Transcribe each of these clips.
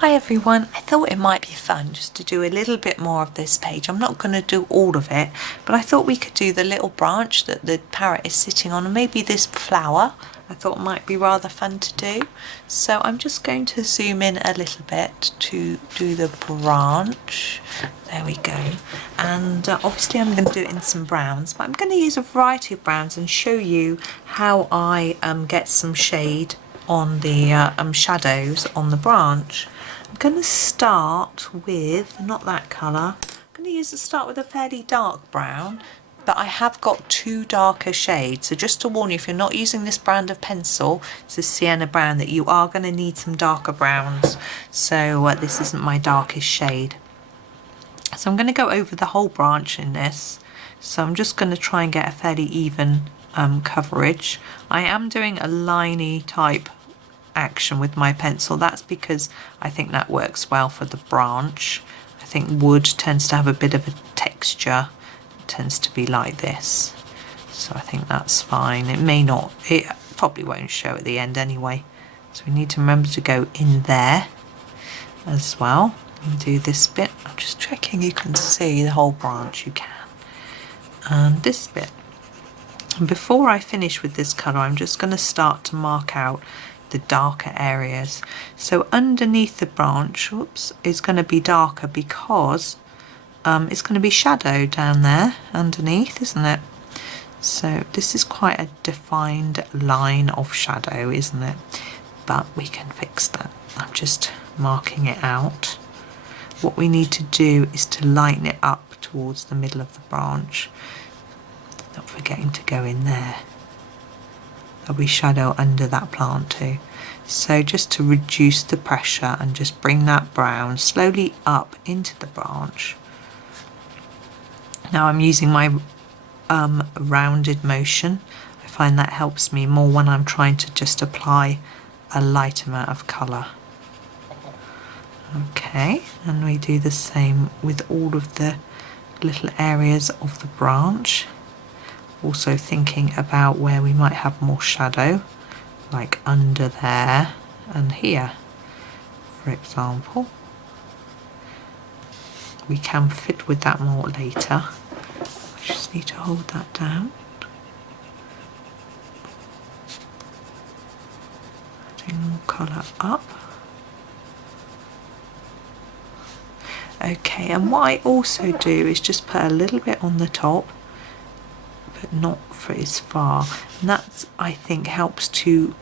Hi everyone, I thought it might be fun just to do a little bit more of this page. I'm not going to do all of it, but I thought we could do the little branch that the parrot is sitting on, and maybe this flower I thought might be rather fun to do. So I'm just going to zoom in a little bit to do the branch. There we go. And obviously I'm going to do it in some browns, but I'm going to use a variety of browns and show you how I get some shade on the shadows on the branch. I'm going to start with, not that colour, I'm going to start with a fairly dark brown, but I have got two darker shades. So just to warn you, if you're not using this brand of pencil, this is Sienna Brown, that you are going to need some darker browns. So this isn't my darkest shade. So I'm going to go over the whole branch in this. So I'm just going to try and get a fairly even coverage. I am doing a liney type action with my pencil. That's because I think that works well for the branch. I think wood tends to have a bit of a texture. It tends to be like this. So I think that's fine. It may not, it probably won't show at the end anyway. So we need to remember to go in there as well and do this bit. I'm just checking you can see the whole branch. You can. And this bit. And before I finish with this colour, I'm just going to start to mark out the darker areas. So underneath the branch, whoops, is going to be darker because it's going to be shadow down there underneath, isn't it? So this is quite a defined line of shadow, isn't it? But we can fix that. I'm just marking it out. What we need to do is to lighten it up towards the middle of the branch. Not forgetting to go in there. There'll be shadow under that plant too. So just to reduce the pressure and just bring that brown slowly up into the branch. Now I'm using my rounded motion. I find that helps me more when I'm trying to just apply a light amount of colour. Okay, and we do the same with all of the little areas of the branch. Also thinking about where we might have more shadow, like under there and here, for example. We can fit with that more later. I just need to hold that down. Adding more colour up. Okay, and what I also do is just put a little bit on the top, but not for as far, and that I think helps to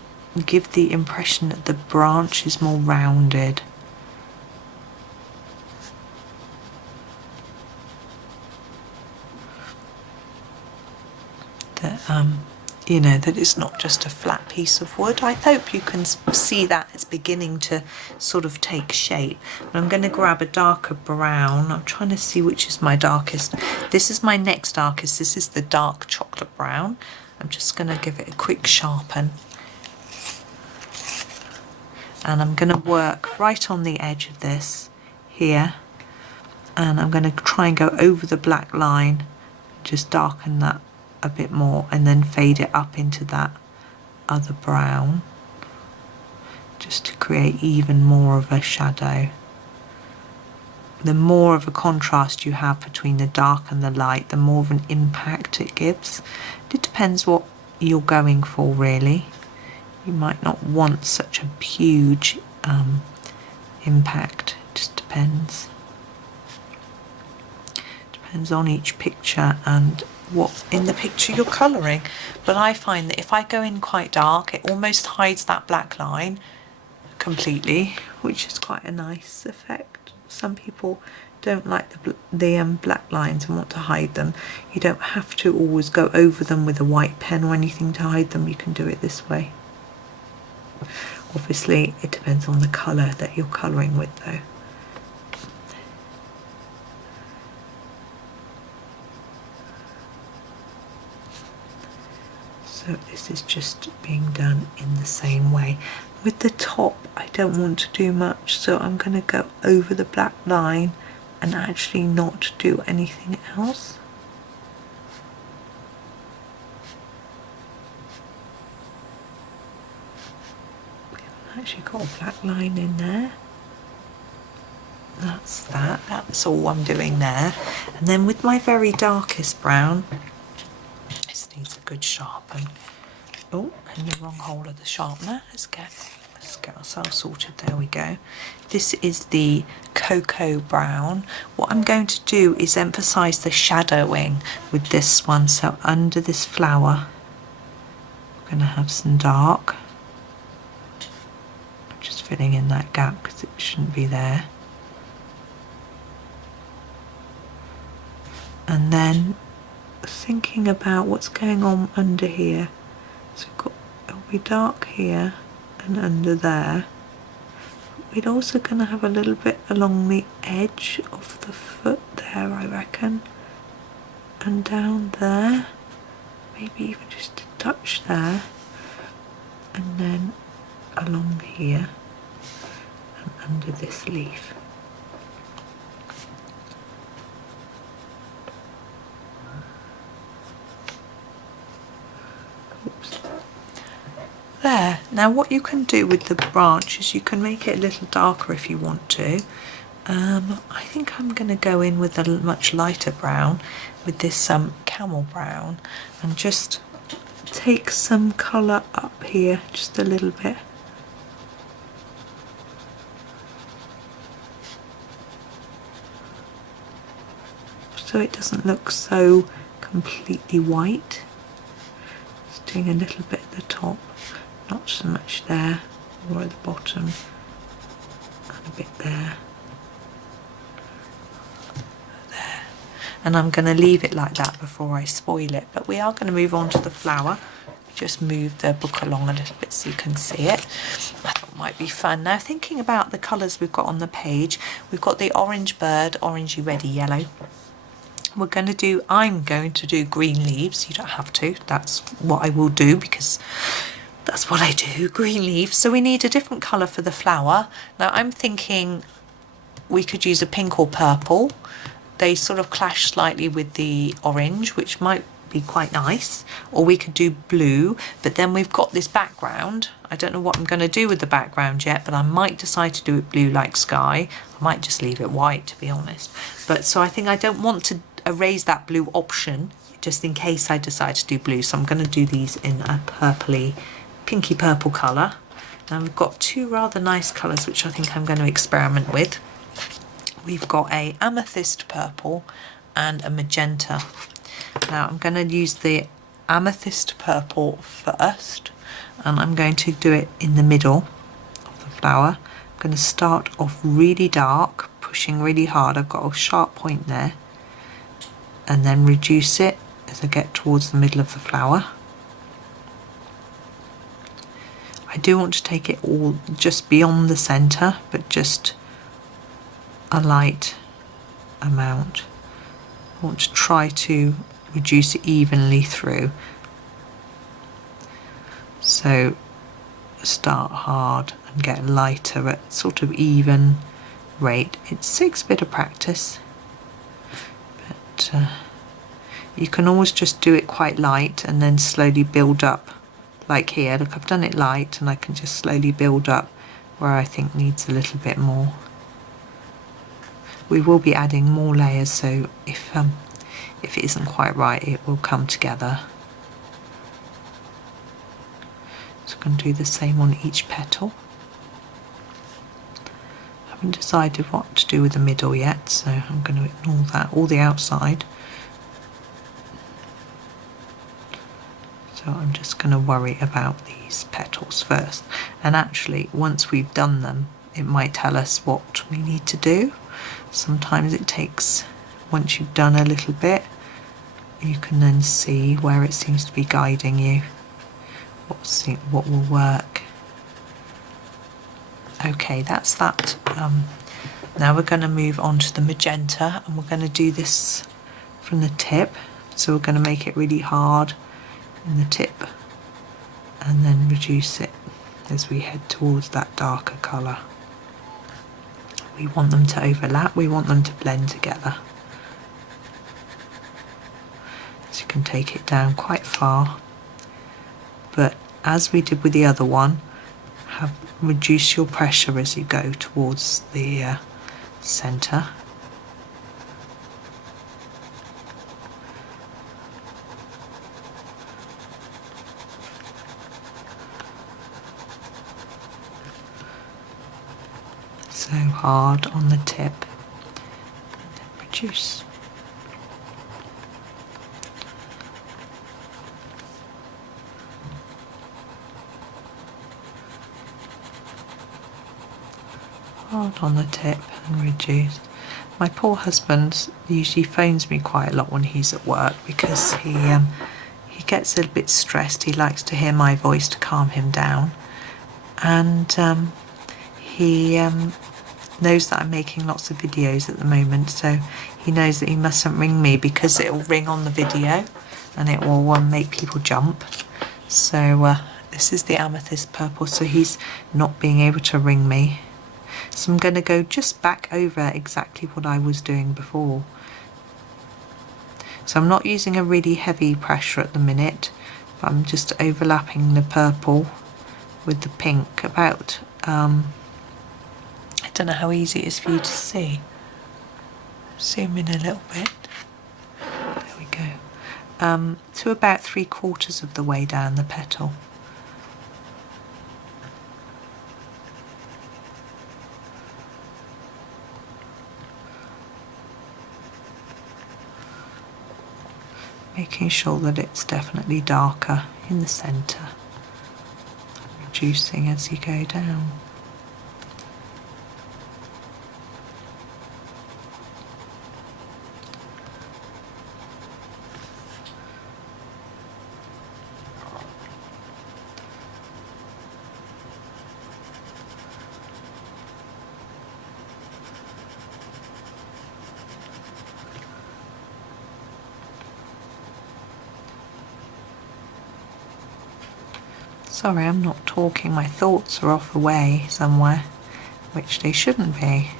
give the impression that the branch is more rounded. That you know, that it's not just a flat piece of wood. I hope you can see that it's beginning to sort of take shape. But I'm going to grab a darker brown. I'm trying to see which is my darkest. This is my next darkest. This is the dark chocolate brown. I'm just going to give it a quick sharpen. And I'm going to work right on the edge of this here. And I'm going to try and go over the black line, just darken that a bit more, and then fade it up into that other brown, just to create even more of a shadow. The more of a contrast you have between the dark and the light, the more of an impact it gives. It depends what you're going for, really. You might not want such a huge impact. It just depends. Depends on each picture and what in the picture you're colouring. But I find that if I go in quite dark, it almost hides that black line completely, which is quite a nice effect. Some people don't like the black lines and want to hide them. You don't have to always go over them with a white pen or anything to hide them. You can do it this way. Obviously it depends on the colour that you're colouring with though. So this is just being done in the same way. With the top, I don't want to do much, so I'm going to go over the black line and actually not do anything else. We haven't actually got a black line in there. that's that. That's all I'm doing there. And then with my very darkest brown, this needs a good sharpen. Oh, in the wrong hole of the sharpener. Let's get ourselves sorted. There we go. This is the Cocoa Brown. What I'm going to do is emphasize the shadowing with this one. So under this flower, I'm going to have some dark. I'm just filling in that gap because it shouldn't be there. And then thinking about what's going on under here. So it'll be dark here and under there. We're also going to have a little bit along the edge of the foot there, I reckon, and down there, maybe even just a touch there, and then along here and under this leaf. Oops. There. Now what you can do with the branch is you can make it a little darker if you want to. I think I'm going to go in with a much lighter brown with this Camel Brown and just take some colour up here just a little bit. So it doesn't look so completely white. Just doing a little bit at the top. Not so much there, or at the bottom, and a bit there. There. And I'm going to leave it like that before I spoil it. But we are going to move on to the flower. Just move the book along a little bit so you can see it. I thought it might be fun. Now thinking about the colours we've got on the page, we've got the orange bird, orangey reddy yellow. I'm going to do green leaves. You don't have to. That's what I will do because that's what I do, green leaves. So we need a different colour for the flower. Now I'm thinking we could use a pink or purple. They sort of clash slightly with the orange, which might be quite nice. Or we could do blue, but then we've got this background. I don't know what I'm going to do with the background yet, but I might decide to do it blue like sky. I might just leave it white, to be honest. But so I think I don't want to erase that blue option, just in case I decide to do blue. So I'm going to do these in a purpley, pinky purple colour. Now we've got two rather nice colours which I think I'm going to experiment with. We've got a Amethyst Purple and a Magenta. Now I'm going to use the Amethyst Purple first, and I'm going to do it in the middle of the flower. I'm going to start off really dark, pushing really hard. I've got a sharp point there, and then reduce it as I get towards the middle of the flower. I do want to take it all just beyond the centre, but just a light amount. I want to try to reduce it evenly through. So start hard and get lighter at sort of even rate. It takes a bit of practice, but you can always just do it quite light and then slowly build up. Like here, look, I've done it light and I can just slowly build up where I think needs a little bit more. We will be adding more layers, so if it isn't quite right, it will come together. So I'm going to do the same on each petal. I haven't decided what to do with the middle yet, so I'm going to ignore that, all the outside. So I'm just going to worry about these petals first. And actually, once we've done them, it might tell us what we need to do. Sometimes it takes, once you've done a little bit, you can then see where it seems to be guiding you, what will work. Okay, that's that. Now we're going to move on to the magenta, and we're going to do this from the tip. So we're going to make it really hard in the tip and then reduce it as we head towards that darker colour. We want them to overlap, we want them to blend together. So you can take it down quite far, but as we did with the other one, reduce your pressure as you go towards the centre. So hard on the tip, and then reduce. Hard on the tip and reduce. My poor husband usually phones me quite a lot when he's at work because he gets a bit stressed. He likes to hear my voice to calm him down, and he knows that I'm making lots of videos at the moment, so he knows that he mustn't ring me because it will ring on the video and it will make people jump. So this is the Amethyst Purple, so he's not being able to ring me. So I'm going to go just back over exactly what I was doing before. So I'm not using a really heavy pressure at the minute, but I'm just overlapping the purple with the pink about, I don't know how easy it is for you to see. Zoom in a little bit. There we go. To about 3/4 of the way down the petal. Making sure that it's definitely darker in the centre, reducing as you go down. Sorry, I'm not talking, my thoughts are off away somewhere, which they shouldn't be.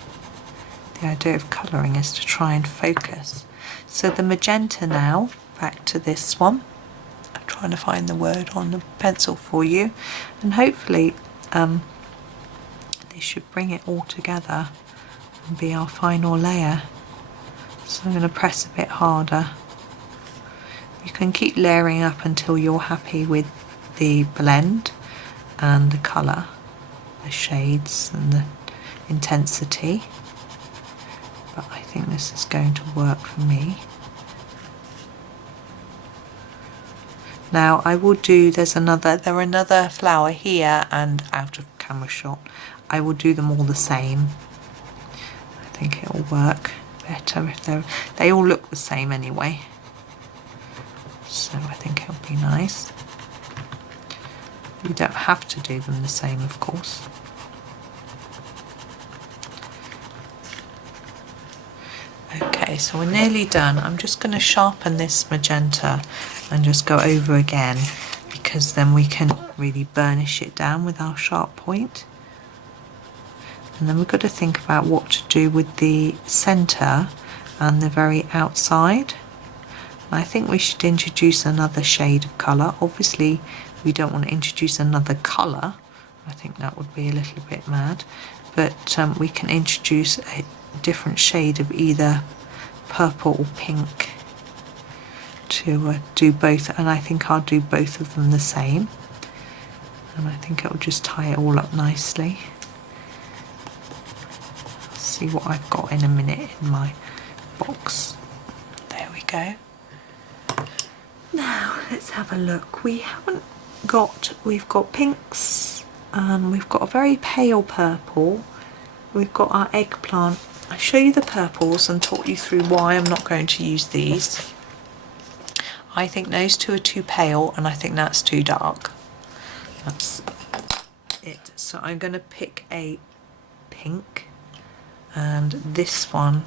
The idea of colouring is to try and focus. So the magenta now, back to this one. I'm trying to find the word on the pencil for you, and hopefully they should bring it all together and be our final layer. So I'm going to press a bit harder. You can keep layering up until you're happy with the blend and the colour, the shades and the intensity, but I think this is going to work for me. Now I will do, there are another flower here and out of camera shot. I will do them all the same. I think it will work better if they all look the same anyway, so I think it'll be nice. You don't have to do them the same, of course. Okay, so we're nearly done. I'm just going to sharpen this magenta and just go over again, because then we can really burnish it down with our sharp point. And then we've got to think about what to do with the centre and the very outside. And I think we should introduce another shade of colour. Obviously we don't want to introduce another colour, I think that would be a little bit mad, but we can introduce a different shade of either purple or pink to do both, and I think I'll do both of them the same, and I think it will just tie it all up nicely. See what I've got in a minute in my box. There we go. Now let's have a look. We've got pinks, we've got a very pale purple, we've got our eggplant. I'll show you the purples and talk you through why I'm not going to use these. I think those two are too pale and I think that's too dark. That's it. So I'm going to pick a pink, and this one,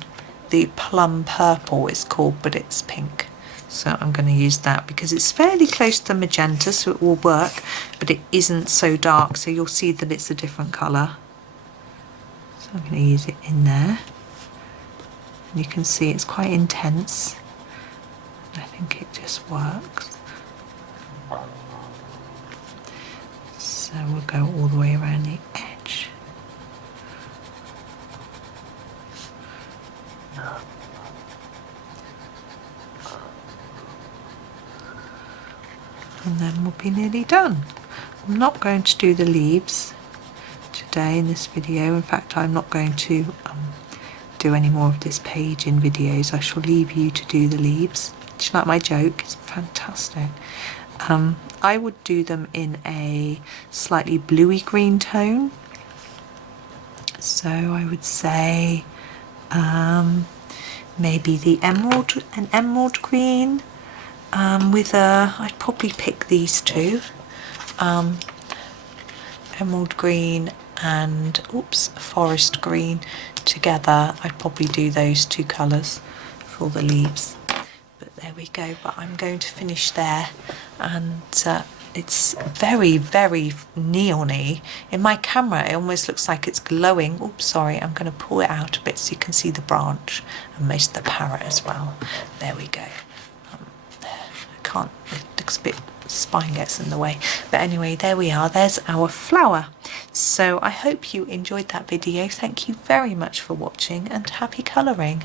the Plum Purple it's called, but it's pink. So I'm going to use that because it's fairly close to magenta, so it will work, but it isn't so dark, so you'll see that it's a different colour. So I'm going to use it in there. And you can see it's quite intense. I think it just works. So we'll go all the way around the edge. be nearly done. I'm not going to do the leaves today in this video. In fact, I'm not going to do any more of this page in videos. I shall leave you to do the leaves. Do you like my joke? It's fantastic. I would do them in a slightly bluey green tone. So I would say maybe an emerald green with I'd probably pick these two, emerald green and forest green together. I'd probably do those two colours for the leaves. But there we go. But I'm going to finish there, and it's very, very neon-y. In my camera it almost looks like it's glowing. Oops, sorry, I'm going to pull it out a bit so you can see the branch and most of the parrot as well. There we go. I can't, it looks a bit, spine gets in the way. But anyway, there we are, there's our flower. So I hope you enjoyed that video. Thank you very much for watching, and happy colouring.